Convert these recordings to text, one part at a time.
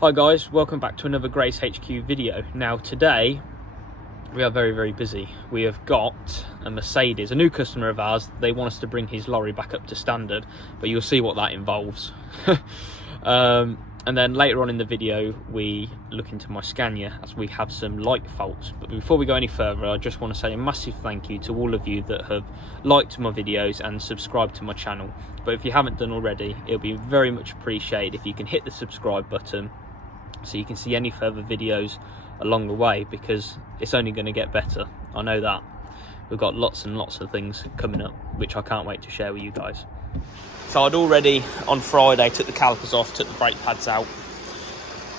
Hi guys, welcome back to another Grace HQ video. Now today we are very busy. We have got a Mercedes, a new customer of ours. They want us to bring his lorry back up to standard, but you'll see what that involves. And then later on in the video we look into my Scania as we have some light faults. But before we go any further, I just want to say a massive thank you to all of you that have liked my videos and subscribed to my channel. But if you haven't done already, it'll be very much appreciated if you can hit the subscribe button so you can see any further videos along the way, because it's only going to get better. I know that. We've got lots and lots of things coming up which I can't wait to share with you guys. So I'd already on Friday took the calipers off, took the brake pads out.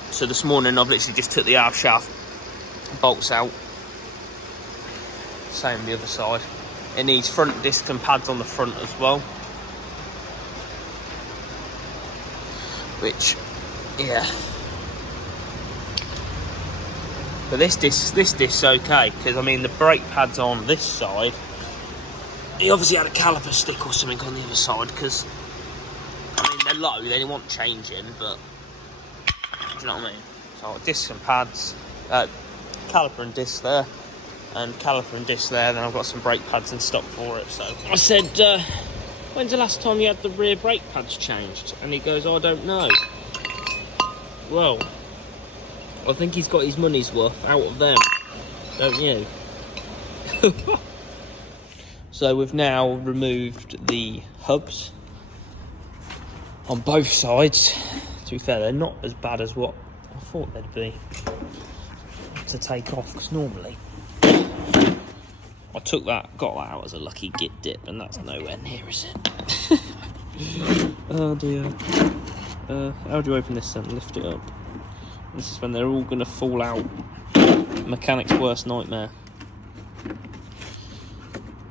So this morning I've literally just took the half shaft bolts out. Same the other side. It needs front disc and pads on the front as well, which, yeah. But this disc's okay, because I mean the brake pads on this side, he obviously had a caliper stick or something on the other side, because I mean they're low, they didn't want changing, but do you know what I mean? So discs and pads, caliper and disc there, and caliper and disc there, then I've got some brake pads in stock for it. So I said, when's the last time you had the rear brake pads changed? And he goes, I don't know. Well, I think he's got his money's worth out of them, don't you? So we've now removed the hubs on both sides. To be fair, they're not as bad as what I thought they'd be to take off, because normally I got that out as a lucky git dip, and that's nowhere near, is it? Oh dear. How do you open this then? Lift it up. This is when they're all going to fall out. Mechanic's worst nightmare. I'm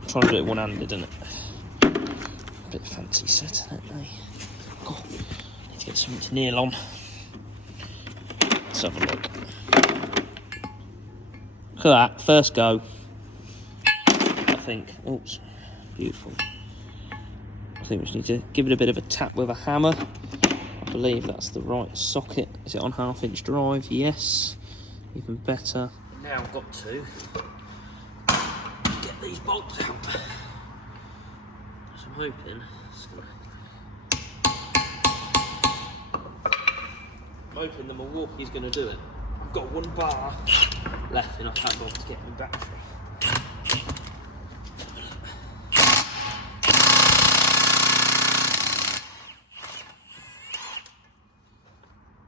trying to do it one-handed, isn't it? Bit fancy set, isn't it? God, need to get something to kneel on. Let's have a look. Look at that, first go. I think, oops, beautiful. I think we just need to give it a bit of a tap with a hammer. I believe that's the right socket. Is it on 1/2 inch drive? Yes. Even better. Now I've got to get these bolts out. So I'm hoping the Milwaukee's going to do it. I've got one bar left and I can't bother to get the battery.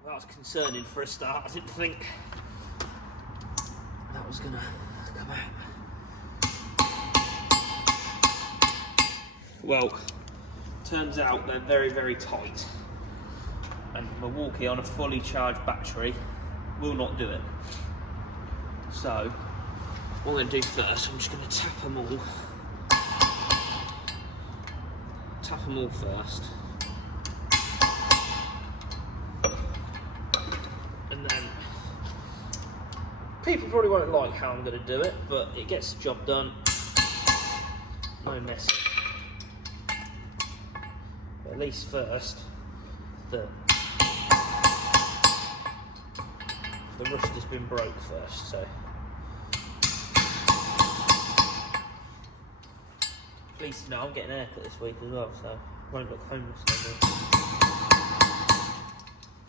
That was concerning for a start. I didn't think that was going to come out. Well, turns out they're very tight, and Milwaukee on a fully charged battery will not do it. So what I'm going to do first, I'm just going to tap them all first. People probably won't like how I'm going to do it, but it gets the job done. No messing. But at least first, the rust has been broke first, so. At least, no, I'm getting a haircut this week as well, so I won't look homeless anymore.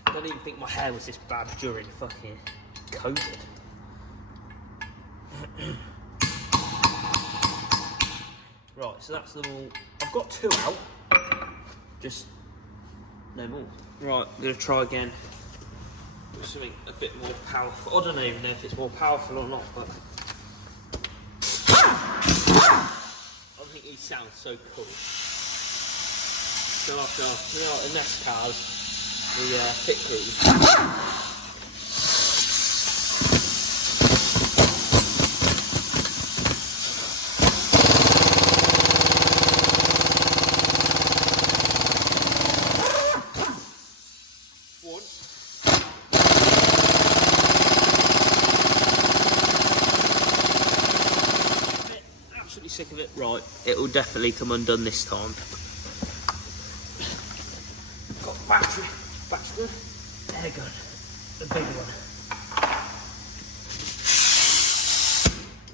I don't even think my hair was this bad during fucking COVID. Right, so that's them all. I've got 2 out, just no more. Right, I'm going to try again with something a bit more powerful. I don't even know if it's more powerful or not, but I think he sounds so cool. So after, you know, in next cars, the pit crews. Sick of it. Right, it will definitely come undone this time. Got battery, air gun. the big one.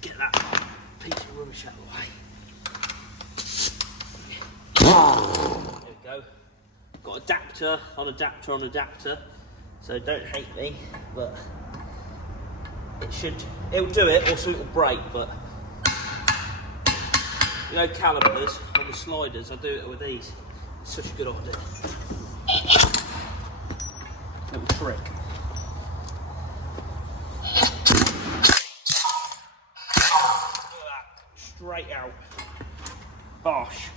Get that piece of rubbish out of the way. There we go. Got adapter on adapter on adapter, so don't hate me, but it'll do it, also it'll break, but you know, calipers on the sliders, I do it with these. It's such a good idea. Little trick. Look at that, straight out. Bosh.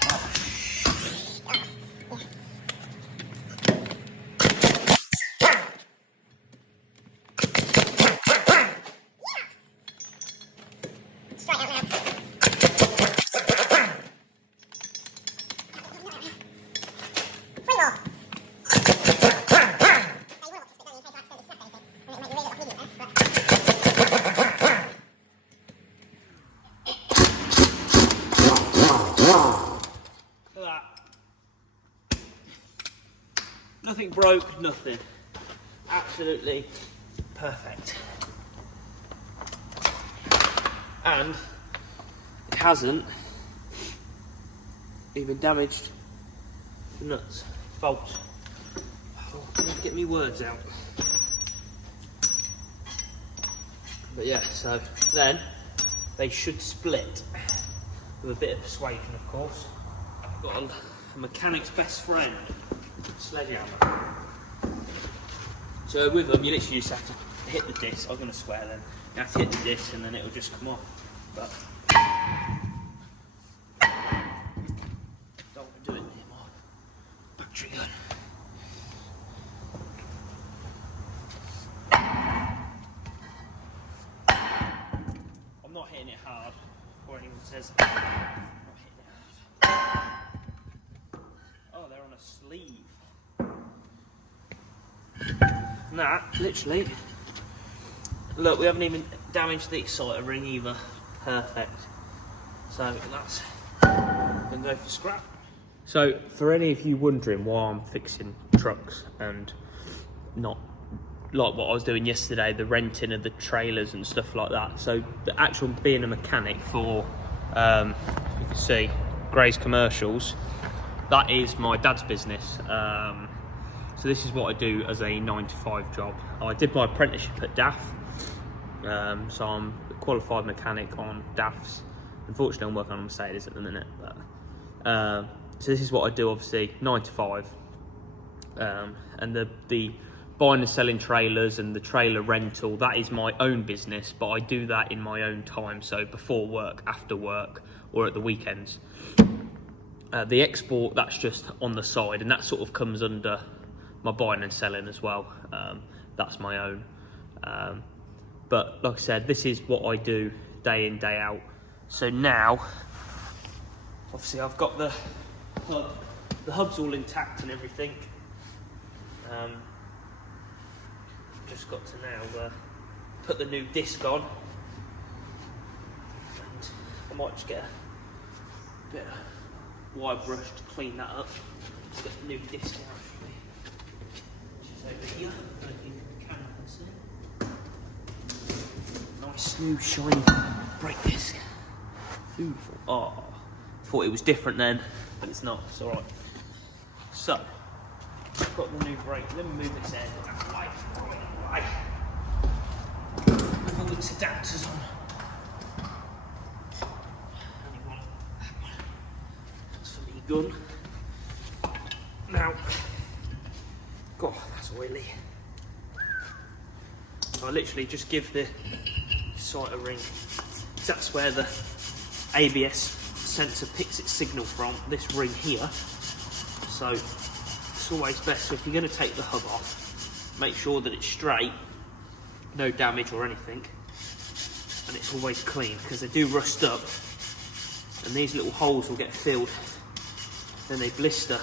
Bosh. Nothing broke, nothing. Absolutely perfect. And it hasn't even damaged the nuts, bolts. Oh, let me get me words out. But yeah, so then they should split with a bit of persuasion, of course. I've got a mechanic's best friend. Sledgehammer. So with them, you literally just have to hit the disc. I was going to swear then. You have to hit the disc and then it'll just come off. But don't want to do it anymore. Battery gun. I'm not hitting it hard, or anyone says I'm not hitting it hard. Oh, they're on a sleeve. Nah, literally. Look, we haven't even damaged the exciter ring either. Perfect. So that's gonna go for scrap. So for any of you wondering why I'm fixing trucks and not like what I was doing yesterday, the renting of the trailers and stuff like that. So the actual being a mechanic for, you can see, Gray's Commercials, that is my dad's business. So this is what I do as a 9-to-5 job. I did my apprenticeship at DAF, so I'm a qualified mechanic on DAFs. Unfortunately, I'm working on Mercedes at the minute. But so this is what I do, obviously 9-to-5, and the buying and selling trailers and the trailer rental, that is my own business, but I do that in my own time. So before work, after work, or at the weekends. The export, that's just on the side, and that sort of comes under my buying and selling as well. That's my own. But like I said, this is what I do day in, day out. So now, obviously I've got the hub. The hub's all intact and everything. Just got to now put the new disc on. And I might just get a bit of wire brush to clean that up. Get the new disc out. Over here, I think the camera can see. Nice new shiny brake disc. Beautiful. Oh, thought it was different then, but it's not. It's alright. So, I've got the new brake. Let me move this end out of the way. With all its adapters on. Only one. That's for me gun. Now. God, that's oily. So I literally just give the sight a ring. That's where the ABS sensor picks its signal from, this ring here. So it's always best, so if you're going to take the hub off, make sure that it's straight, no damage or anything, and it's always clean, because they do rust up and these little holes will get filled, then they blister,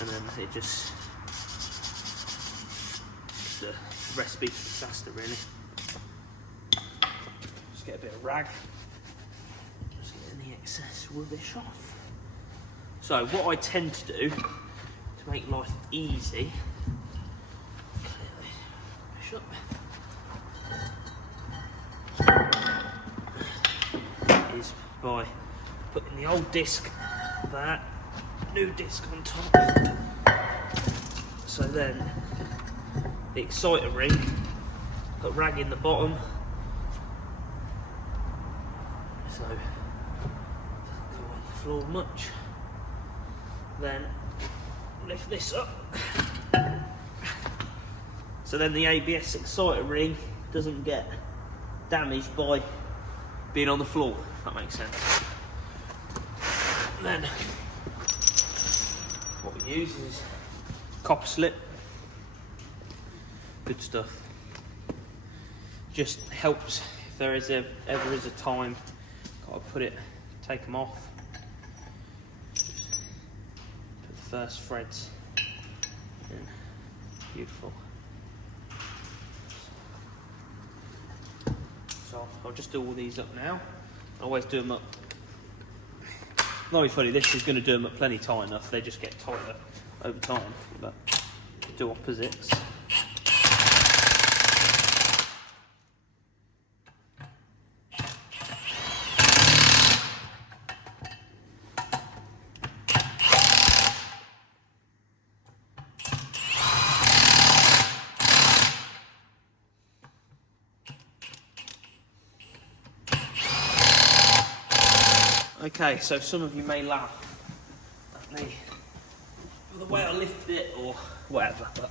and then it just the recipe for disaster, really. Just get a bit of rag, just get any excess rubbish off. So what I tend to do to make life easy, clear shut. Is by putting the old disc there, new disc on top. So then the exciter ring, got rag in the bottom, so it doesn't go on the floor much. Then lift this up, so then the ABS exciter ring doesn't get damaged by being on the floor, if that makes sense. And then what we use is copper slip. Good stuff. Just helps if there is ever is a time, got to take them off. Just put the first threads in. Beautiful. So I'll just do all these up now. I always do them up. Not really funny, this is going to do them up plenty tight enough, they just get tighter over time, but do opposites. Okay, so some of you may laugh at me for the way I lifted it or whatever, but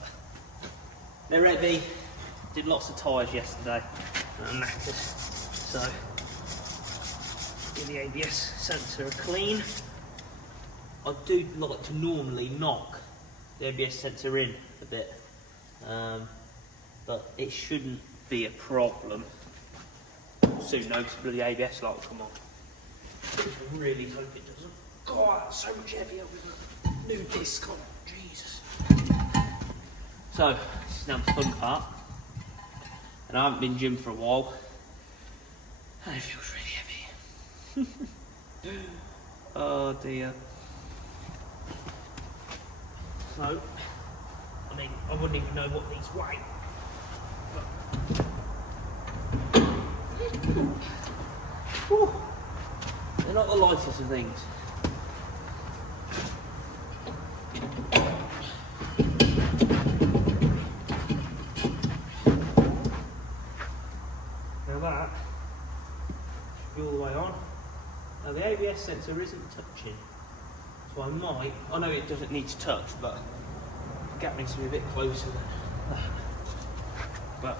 they're heavy. Did lots of tyres yesterday and I'm knackered. So give the ABS sensor a clean. I do like to normally knock the ABS sensor in a bit, but it shouldn't be a problem. Soon noticeably the ABS light will come on. I really hope it doesn't. God, it's so much heavier with a new disc on. Jesus. So, this is now the fun part. And I haven't been gym for a while. And it feels really heavy. Oh dear. So, I mean, I wouldn't even know what these weigh. But... Whew. They're not the lightest of things. Now that should be all the way on. Now the ABS sensor isn't touching, so I might, I know it doesn't need to touch, but the gap needs to be a bit closer than that. But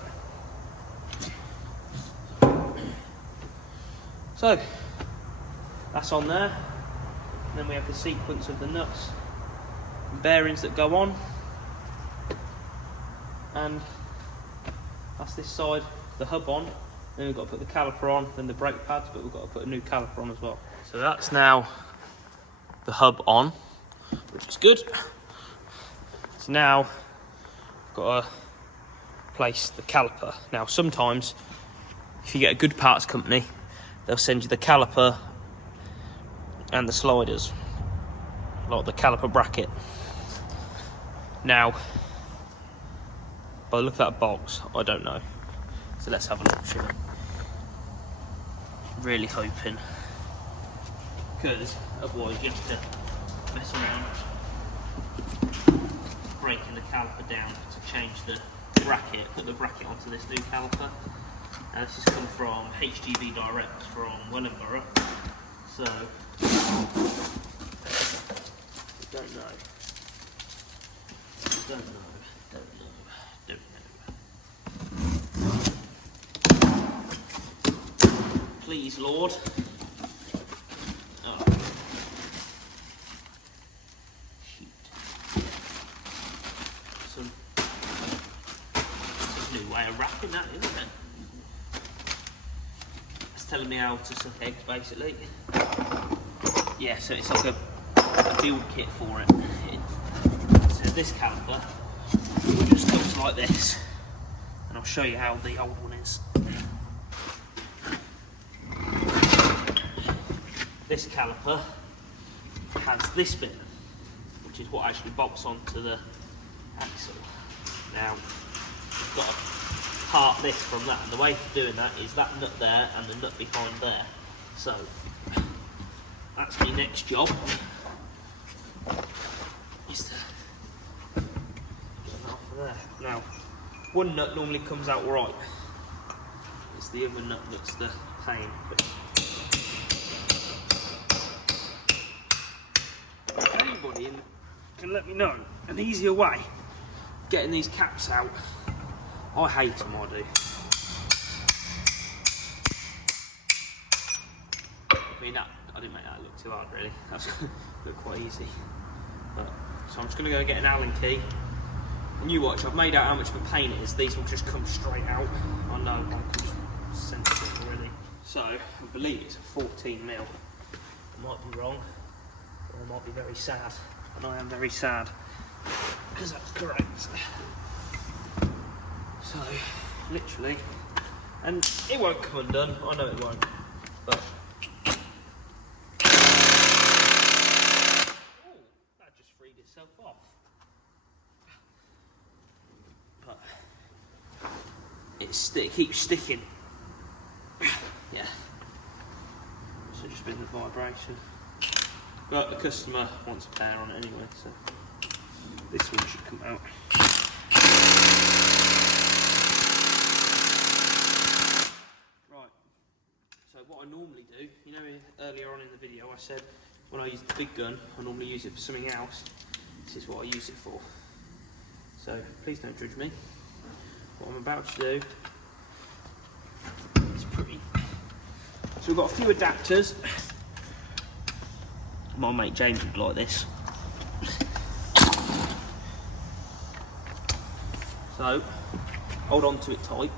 so that's on there. And then we have the sequence of the nuts and bearings that go on. And that's this side, the hub on. Then we've got to put the caliper on, then the brake pads, but we've got to put a new caliper on as well. So that's now the hub on, which is good. So now I've got to place the caliper. Now sometimes, if you get a good parts company, they'll send you the caliper and the sliders, like the caliper bracket. Now, by the look of that box, I don't know. So let's have a look, shall we? Really hoping, because otherwise you have to mess around breaking the caliper down to change the bracket, put the bracket onto this new caliper. Now this has come from HGV Direct from Wellingborough, so I don't know. Please, Lord. Oh. Shoot. Some new way of wrapping that, isn't it? It's telling me how to suck eggs, basically. Yeah, so it's like a build kit for it. So this caliper just looks like this, and I'll show you how the old one is. This caliper has this bit, which is what actually bolts onto the axle. Now, you've got to part this from that, and the way for doing that is that nut there and the nut behind there. So that's my next job, is to get that off of there. Now, one nut normally comes out right, it's the other nut that's the pain. If anybody can let me know an easier way of getting these caps out, I hate them, I do. I mean, I didn't make that look too hard, really. That's look quite easy. So I'm just going to go get an Allen key. And you watch, I've made out how much of a pain it is. These will just come straight out. I know, I'm just sensitive already. So, I believe it's a 14mm. I might be wrong, or I might be very sad. And I am very sad, because that's correct. So, literally, and it won't come undone, I know it won't, but... Oh, that just freed itself off. But, it keeps sticking. Yeah. So just been the vibration. But the customer wants a pair on it anyway, so this one should come out. So what I normally do, you know, earlier on in the video I said when I use the big gun, I normally use it for something else. This is what I use it for. So please don't judge me. What I'm about to do is pretty... So we've got a few adapters. My mate James would like this. So, hold on to it tight.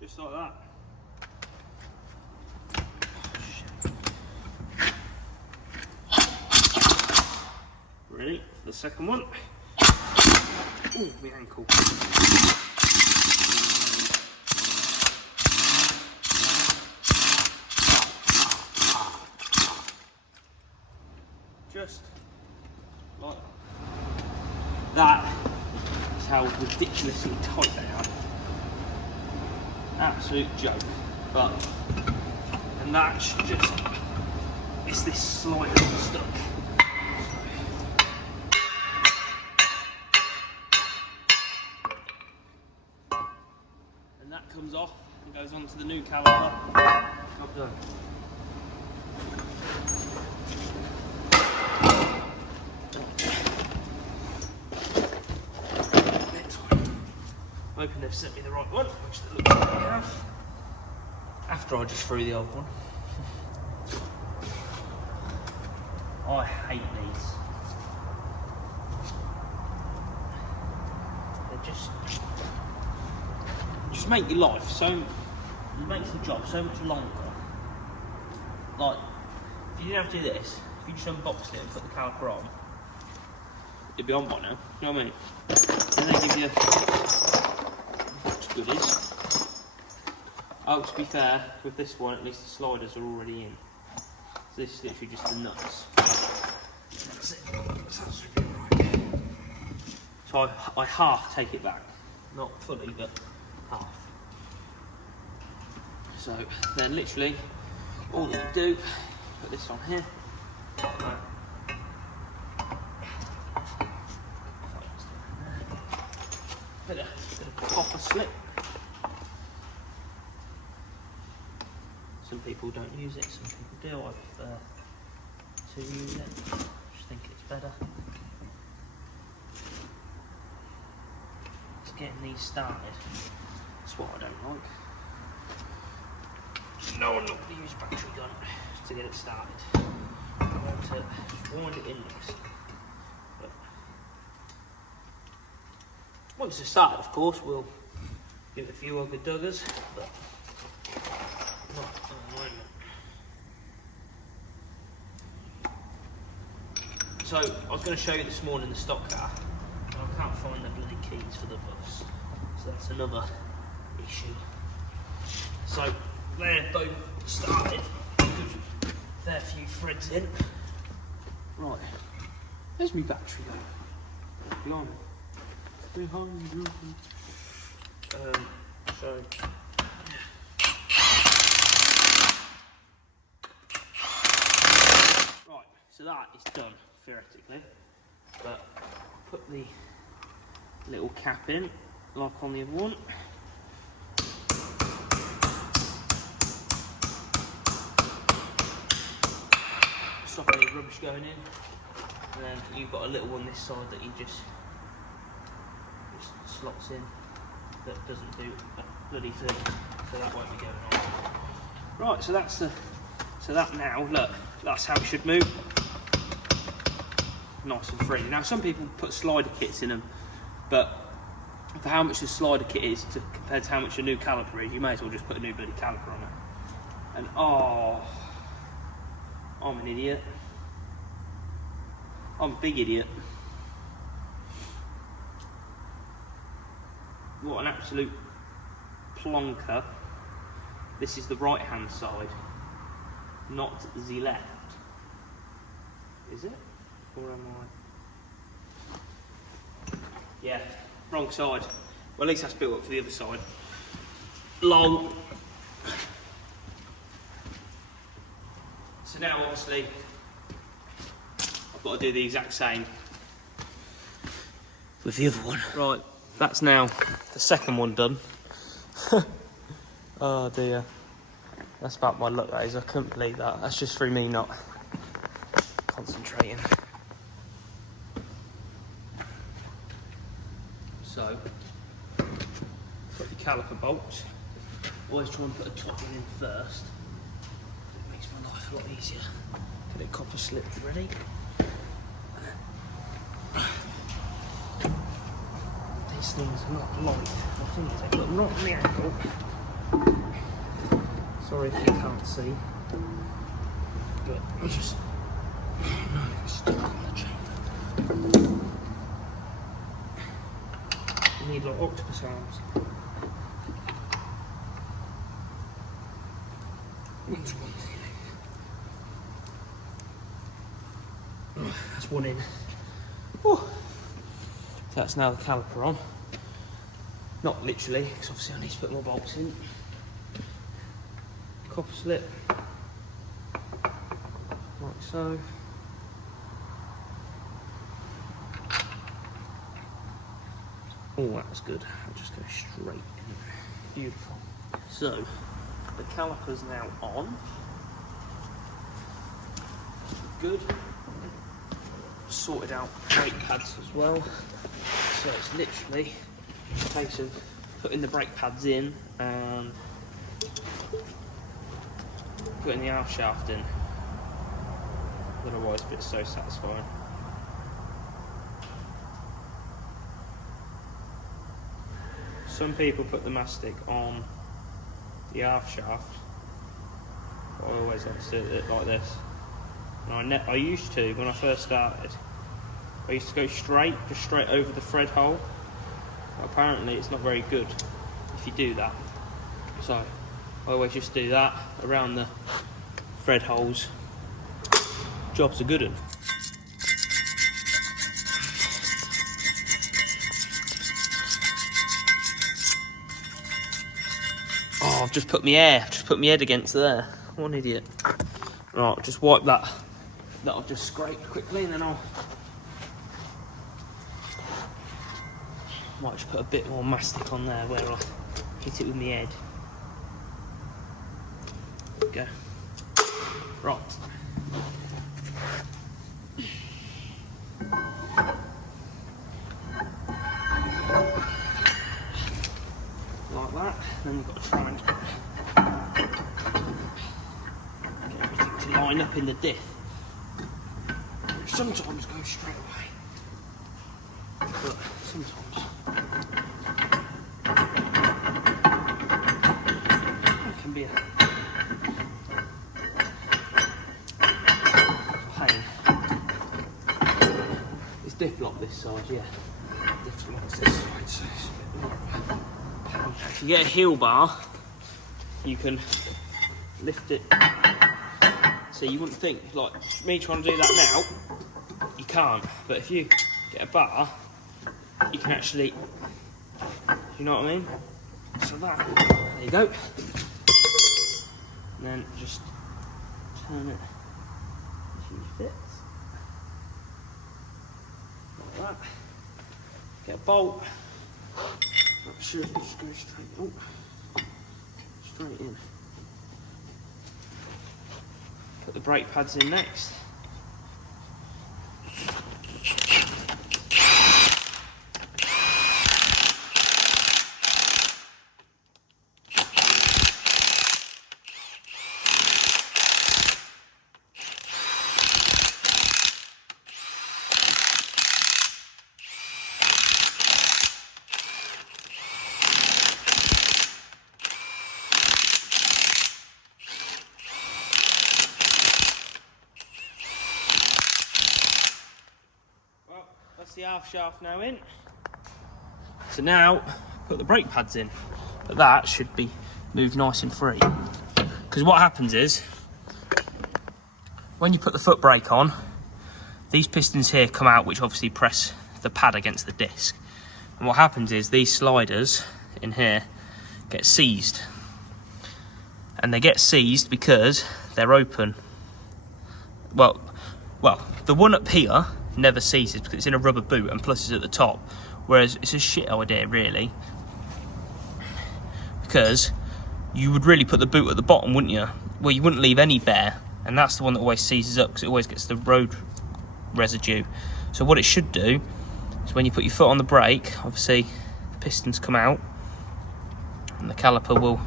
Just like that. Ready for the second one. Ooh, my ankle. Just like that. That is how ridiculously tight they are. Absolute joke. But, and that's just, it's this slider stuck. And that comes off and goes onto the new caliper. Job done. Hoping they've sent me the right one, which they look like they have. After I just threw the old one. I hate these. They just make your life so, it makes the job so much longer. Like, if you didn't have to do this, if you just unboxed it and put the caliper on, it'd be on by now, you know what I mean? And they give you goodies. Oh, to be fair, with this one, at least the sliders are already in. So this is literally just the nuts. That's it. That should be right. So I half take it back. Not fully, but half. So then literally, all you do, put this on here. Bit of copper slip. Some people don't use it, some people do. I prefer to use it. I just think it's better. It's getting these started. That's what I don't like. No, I'm not going to use battery gun to get it started. I want to wind it in nicely. But once it's started, of course, we'll give it a few other duggers, but not at the moment. So, I was going to show you this morning the stock car, and I can't find the bloody keys for the bus. So that's another issue. So they're both started. Good fair few threads in. Right, there's my battery though. Behind you. So right, so that is done theoretically, but put the little cap in like on the other one. Stop any rubbish going in, and then you've got a little one this side that you just slots in that doesn't do a bloody thing, so that won't be going on. Right, so that's that now. Look, that's how it should move. Nice and free. Now some people put slider kits in them, but for how much the slider kit is compared to how much a new caliper is, you may as well just put a new bloody caliper on it. And oh, I'm an idiot. I'm a big idiot. What an absolute plonker. This is the right hand side, not the left. Is it? Or am I? Yeah, wrong side. Well, at least that's built up for the other side. Long. So now obviously I've got to do the exact same with the other one. Right, that's now the second one done. Oh dear. That's about my luck, that is. I couldn't believe that. That's just through me not concentrating. So, put your caliper bolts. Always try and put a top one in first. It makes my life a lot easier. Get it copper slipped ready. These things are not light. My fingers have got right on the ankle. Sorry if you can't see. But I just stuck on the chain. You need like octopus arms. That's one in. Whew. So that's now the caliper on. Not literally, because obviously I need to put more bolts in. Copper slip, like so. Oh, that was good. I'll just go straight in. Beautiful. So, the caliper's now on. Good. Sorted out brake pads as well. So it's literally a case of putting the brake pads in and putting the aft shaft in. Otherwise, it's so satisfying. Some people put the mastic on the aft shaft. I always like to do it like this. And I used to, when I first started, I used to go straight, just straight over the thread hole. But apparently it's not very good if you do that. So I always just do that around the thread holes. Job's a good one. Oh, I've just put my head against there. What an idiot. Right, just wipe that I've just scraped quickly, and then I'll might just put a bit more mastic on there where I hit it with my head. There we go. Right. Like that. Then you've got to try and get everything to line up in the diff. Which sometimes goes straight away. But sometimes it can be a pain. It's diff lock this side, yeah. Diff lock's this side, so it's a bit more of a pain. If you get a heel bar, you can lift it. So you wouldn't think, like me trying to do that now, you can't. But if you get a bar, you can actually, you know what I mean? So that, there you go. And then just turn it so it fits. Like that. Get a bolt. Not sure if it just goes straight in. Put the brake pads in next. That's the half shaft now in. So now put the brake pads in, but that should be moved nice and free. Because what happens is, when you put the foot brake on, these pistons here come out, which obviously press the pad against the disc. And what happens is these sliders in here get seized. And they get seized because they're open. Well, the one up here never seizes because it's in a rubber boot and plus it's at the top, whereas it's a shit idea really, because you would really put the boot at the bottom, wouldn't you? Well, you wouldn't leave any bare, and that's the one that always seizes up because it always gets the road residue. So what it should do is when you put your foot on the brake, obviously the pistons come out and the caliper will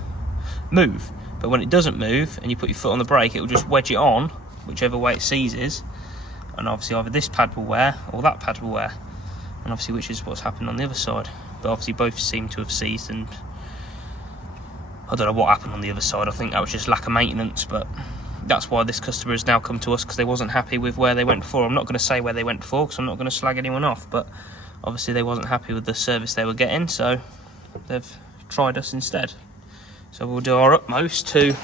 move, but when it doesn't move and you put your foot on the brake, it will just wedge it on whichever way it seizes. And obviously either this pad will wear or that pad will wear, and obviously which is what's happened on the other side. But obviously both seem to have seized, and I don't know what happened on the other side. I think that was just lack of maintenance, but that's why this customer has now come to us, because they wasn't happy with where they went before. I'm not going to say where they went before because I'm not going to slag anyone off, but obviously they wasn't happy with the service they were getting, so they've tried us instead. So we'll do our utmost to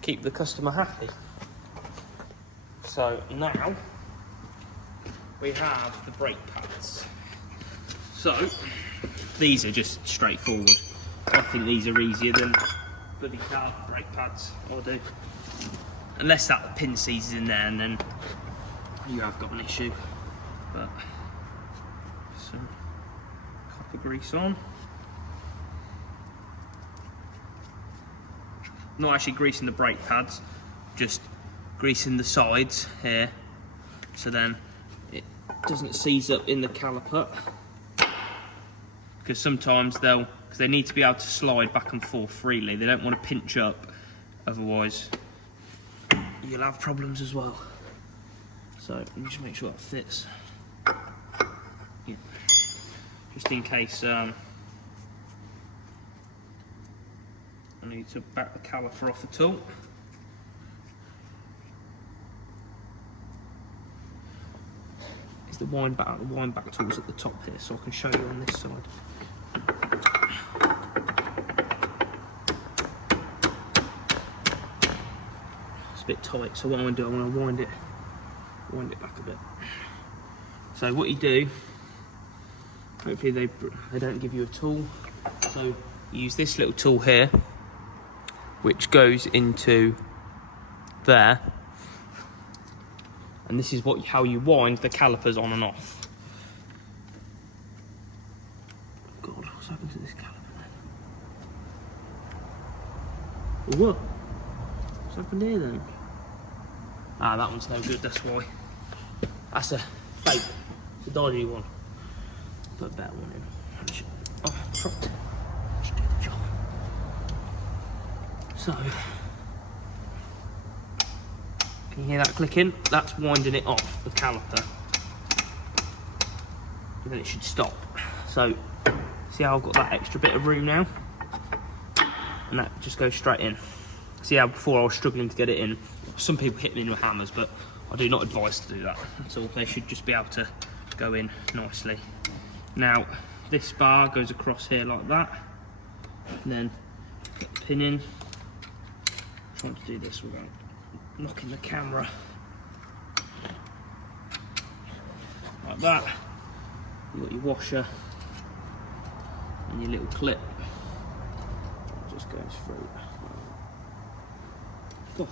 keep the customer happy. So now we have the brake pads. So these are just straightforward. I think these are easier than bloody car brake pads, I do. Unless that pin seizes in there, and then you have got an issue. But some copper grease on. Not actually greasing the brake pads, just greasing the sides here, so then it doesn't seize up in the caliper, because sometimes because they need to be able to slide back and forth freely. They don't want to pinch up, otherwise you'll have problems as well. So let me just make sure that fits, yeah. Just in case I need to back the caliper off at all. The wind back tools at the top here, so I can show you on this side. It's a bit tight, so what I'm going to do, I'm going to wind it back a bit. So what you do, hopefully they don't give you a tool, so you use this little tool here, which goes into there. And this is how you wind the calipers on and off. God, what's happened to this caliper then? Whoa! What's happened here then? Ah, that one's no good, that's why. That's a fake. It's a dodgy one. Put a better one in. Oh, dropped it. Should do the job. So, can you hear that clicking? That's winding it off the caliper. And then it should stop. So, see how I've got that extra bit of room now? And that just goes straight in. See how before I was struggling to get it in? Some people hit me with hammers, but I do not advise to do that. So they should just be able to go in nicely. Now, this bar goes across here like that. And then put the pin in. I'm trying to do this without knocking the camera. Like that. You've got your washer and your little clip. It just goes through. God.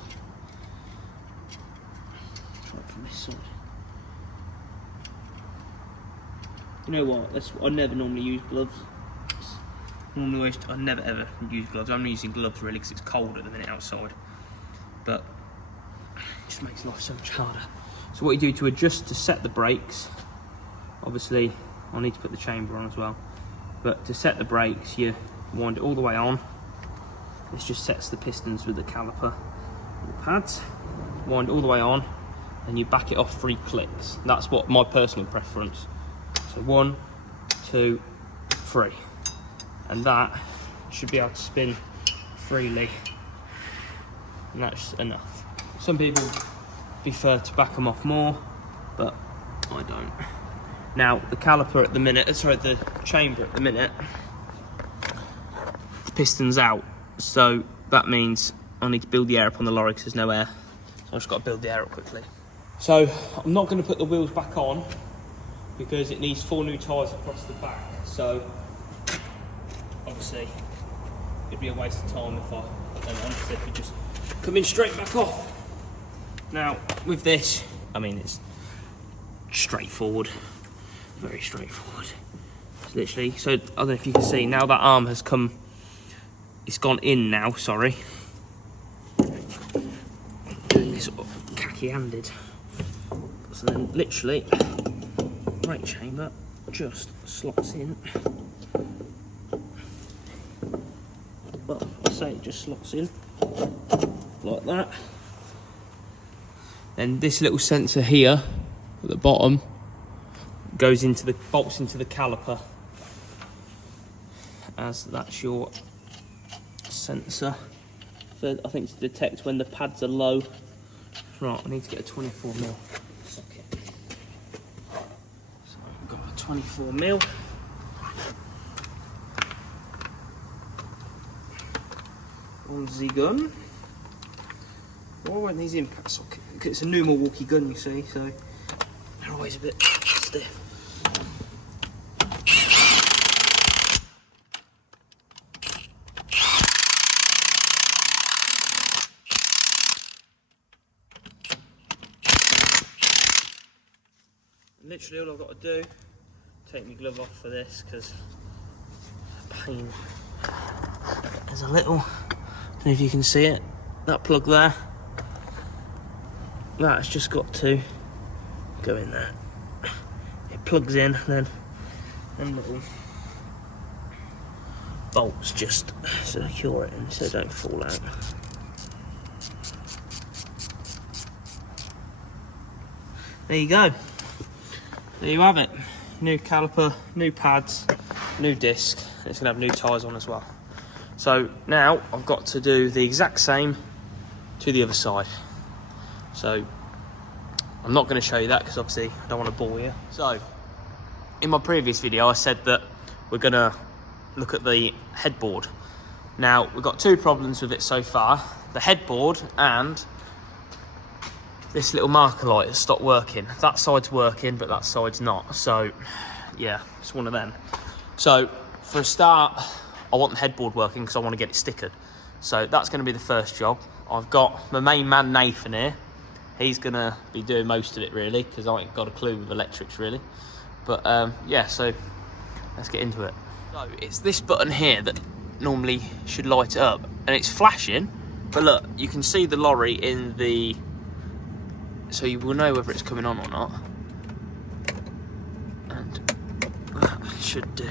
Try it from this side. You know what? I never normally use gloves. I never ever use gloves. I'm using gloves really because it's cold at the minute outside. But it just makes life so much harder. So what you do to adjust to set the brakes, obviously I need to put the chamber on as well. But to set the brakes, you wind it all the way on. This just sets the pistons with the caliper and the pads. Wind it all the way on, and you back it off 3 clicks. That's what my personal preference. So 1, 2, 3. And that should be able to spin freely, and that's enough. Some people prefer to back them off more, but I don't. Now the caliper at the minute, the chamber at the minute, the piston's out, so that means I need to build the air up on the lorry because there's no air. So I've just got to build the air up quickly. So I'm not going to put the wheels back on because it needs 4 new tyres across the back. So obviously it'd be a waste of time if I could just come in straight back off. Now with this, I mean, it's straightforward, very straightforward. It's literally, so I don't know if you can see, now that arm has come, it's gone in now, sorry. Doing this khaki-handed. So then literally, brake chamber just slots in. Well, I say it just slots in like that. Then this little sensor here at the bottom goes into the bolts into the caliper, as that's your sensor for, I think, to detect when the pads are low. Right, I need to get a 24mm socket. So I've got a 24mm. On the gun. Oh, I want these impact sockets. It's a new Milwaukee gun, you see, so they're always a bit stiff. Literally all I've got to do, take my glove off for this because pain. There's a little, I don't know if you can see it, that plug there. That's just got to go in there. It plugs in, then little bolts just secure it in so it don't fall out. There you go. There you have it. New caliper, new pads, new disc. It's going to have new tyres on as well. So now I've got to do the exact same to the other side. So I'm not going to show you that because obviously I don't want to bore you. So in my previous video I said that we're going to look at the headboard. Now we've got 2 problems with it so far. The headboard and this little marker light has stopped working. That side's working but that side's not. So yeah, it's one of them. So for a start, I want the headboard working because I want to get it stickered. So that's going to be the first job. I've got my main man Nathan here. He's going to be doing most of it really because I ain't got a clue with electrics really. But yeah, so let's get into it. So it's this button here that normally should light it up and it's flashing. But look, you can see the lorry in the... So you will know whether it's coming on or not. And that should do.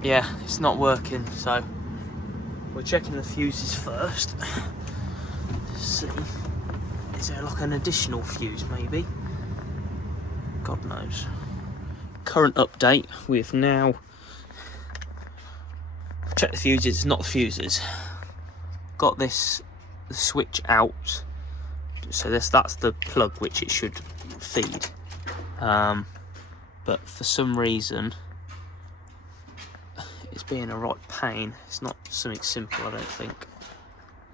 Yeah, it's not working, so we're checking the fuses first. Let's see, is there like an additional fuse maybe? God knows. Current update, we've now checked the fuses, it's not the fuses. Got this switch out, so that's the plug which it should feed. but for some reason it's being a right pain. It's not something simple, I don't think.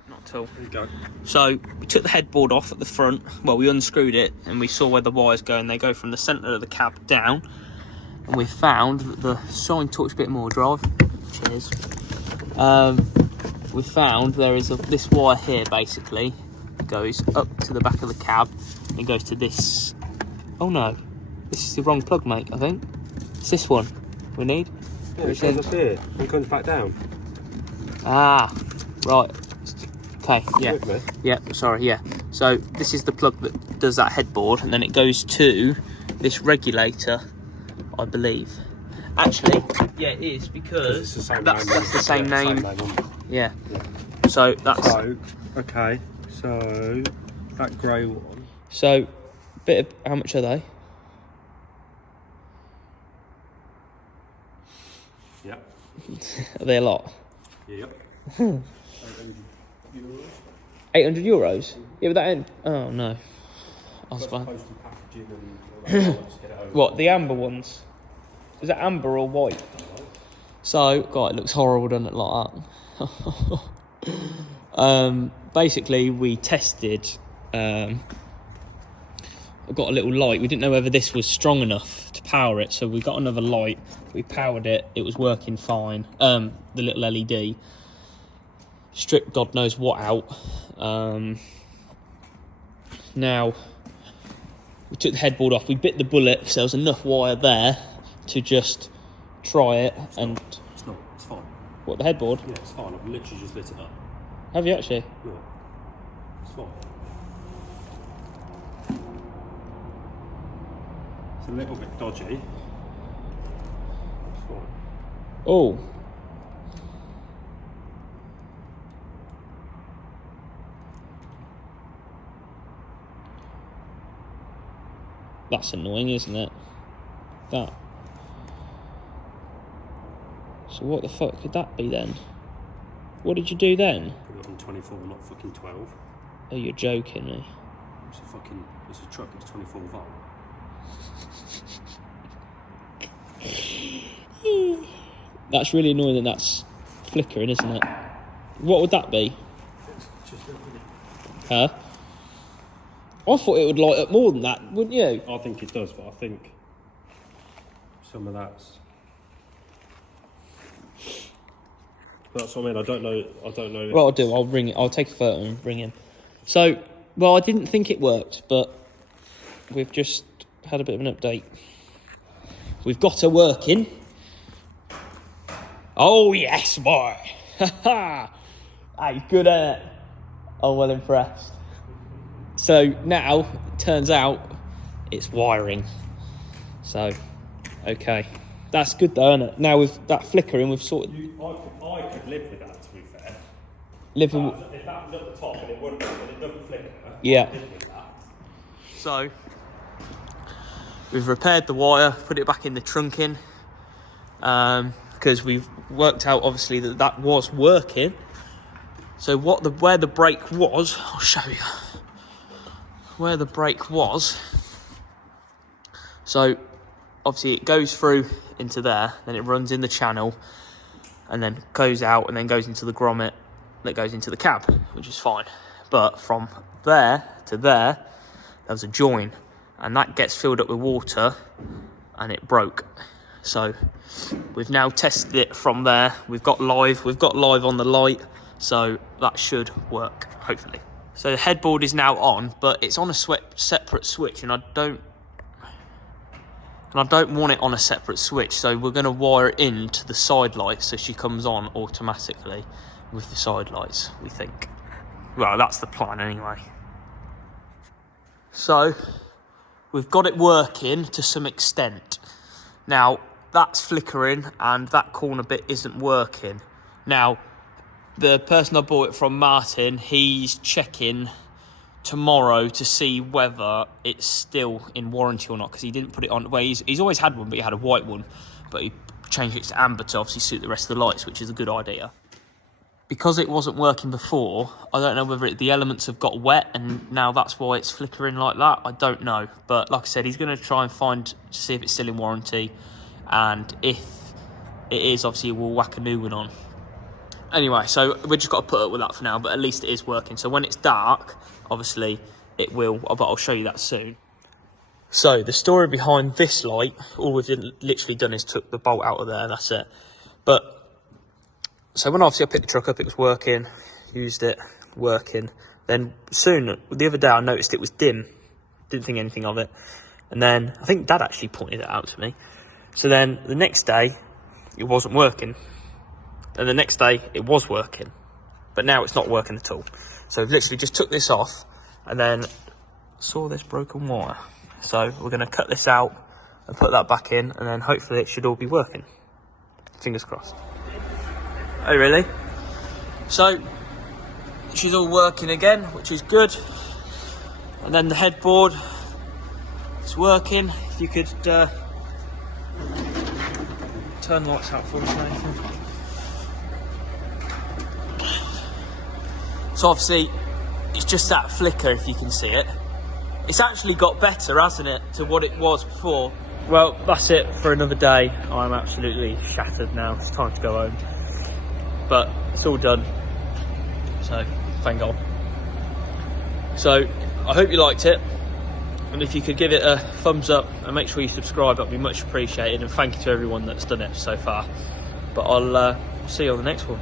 Not at all. There you go. So we took the headboard off at the front. Well, we unscrewed it and we saw where the wires go, and they go from the centre of the cab down. And we found that the shine touch bit more drive. Cheers. We found there is this wire here basically goes up to the back of the cab and goes to this. Oh no, this is the wrong plug, mate. I think it's this one we need. Yeah, it goes up here and comes back down. Ah, right. Okay, yeah, With me? yeah. Sorry, yeah. So this is the plug that does that headboard, and then it goes to this regulator, I believe. Actually, yeah, it is, because that's the same name. Yeah. So that's. So, okay. So that grey one. So, bit of, how much are they? Yep. Are they a lot? Yep. 800 euros? Yeah, but that ain't. Oh no. I was fine. What, the amber ones? Is that amber or white? So, God, it looks horrible, doesn't it, like that? Basically, we tested. I've got a little light. We didn't know whether this was strong enough to power it, so we got another light. We powered it. It was working fine. The little LED. Stripped God knows what out. Now, we took the headboard off. We bit the bullet because there was enough wire there to just try it. And it's not. It's fine. What, the headboard? Yeah, it's fine. I've literally just lit it up. Have you actually? Yeah. It's fine. It's a little bit dodgy. It's fine. Oh. That's annoying, isn't it? That. So what the fuck could that be then? What did you do then? Put it on 24, not fucking 12. Oh, you're joking me. It's a truck, it's 24 volt. That's really annoying that that's flickering, isn't it? What would that be? Huh? I thought it would light up more than that, wouldn't you? I think it does, but I think some of that's. That's what I mean. I don't know. What I'll do, I'll ring it. I'll take a photo and ring him. So, well, I didn't think it worked, but we've just had a bit of an update. We've got her working. Oh yes, boy! Ha ha! Hey, good at it. I'm well impressed. So now, it turns out, it's wiring. So, okay. That's good though, isn't it? Now with that flickering, we've sorted... I could live with that, to be fair. Live with... If that was at the top and it doesn't flicker, yeah. I'd live with that. So, we've repaired the wire, put it back in the trunking, because we've worked out, obviously, that was working. So where the brake was, I'll show you. Where the brake was. So, obviously, it goes through into there, then it runs in the channel, and then goes out, and then goes into the grommet that goes into the cab, which is fine. But from there to there was a join, and that gets filled up with water, and it broke. So we've now tested it from there. We've got live on the light, so that should work, hopefully. So the headboard is now on, but it's on a separate switch, and I don't want it on a separate switch, so we're going to wire it into the side lights so she comes on automatically with the side lights, we think. Well, that's the plan anyway. So, we've got it working to some extent. Now, that's flickering and that corner bit isn't working. Now, the person I bought it from, Martin, he's checking tomorrow to see whether it's still in warranty or not, because he didn't put it on. Well, he's always had one, but he had a white one, but he changed it to amber to obviously suit the rest of the lights, which is a good idea. because it wasn't working before, I don't know whether the elements have got wet and now that's why it's flickering like that. I don't know. But like I said, he's going to try and see if it's still in warranty. And if it is, obviously we'll whack a new one on. Anyway, so we've just got to put up with that for now, but at least it is working. So when it's dark, obviously it will, but I'll show you that soon. So the story behind this light, all we've literally done is took the bolt out of there, that's it. But so when obviously I picked the truck up, it was working, used it, working. Then soon, the other day I noticed it was dim, didn't think anything of it. And then I think Dad actually pointed it out to me. So then the next day, it wasn't working. And the next day, it was working. But now it's not working at all. So I've literally just took this off and then saw this broken wire. So we're going to cut this out and put that back in, and then hopefully it should all be working. Fingers crossed. Oh, really? So, she's all working again, which is good. And then the headboard, it's working. If you could turn the lights out for me, Nathan. So obviously, it's just that flicker, if you can see it. It's actually got better, hasn't it, to what it was before. Well, that's it for another day. I'm absolutely shattered now. It's time to go home. But it's all done. So, thank God. So, I hope you liked it. And if you could give it a thumbs up and make sure you subscribe, that'd be much appreciated. And thank you to everyone that's done it so far. But I'll see you on the next one.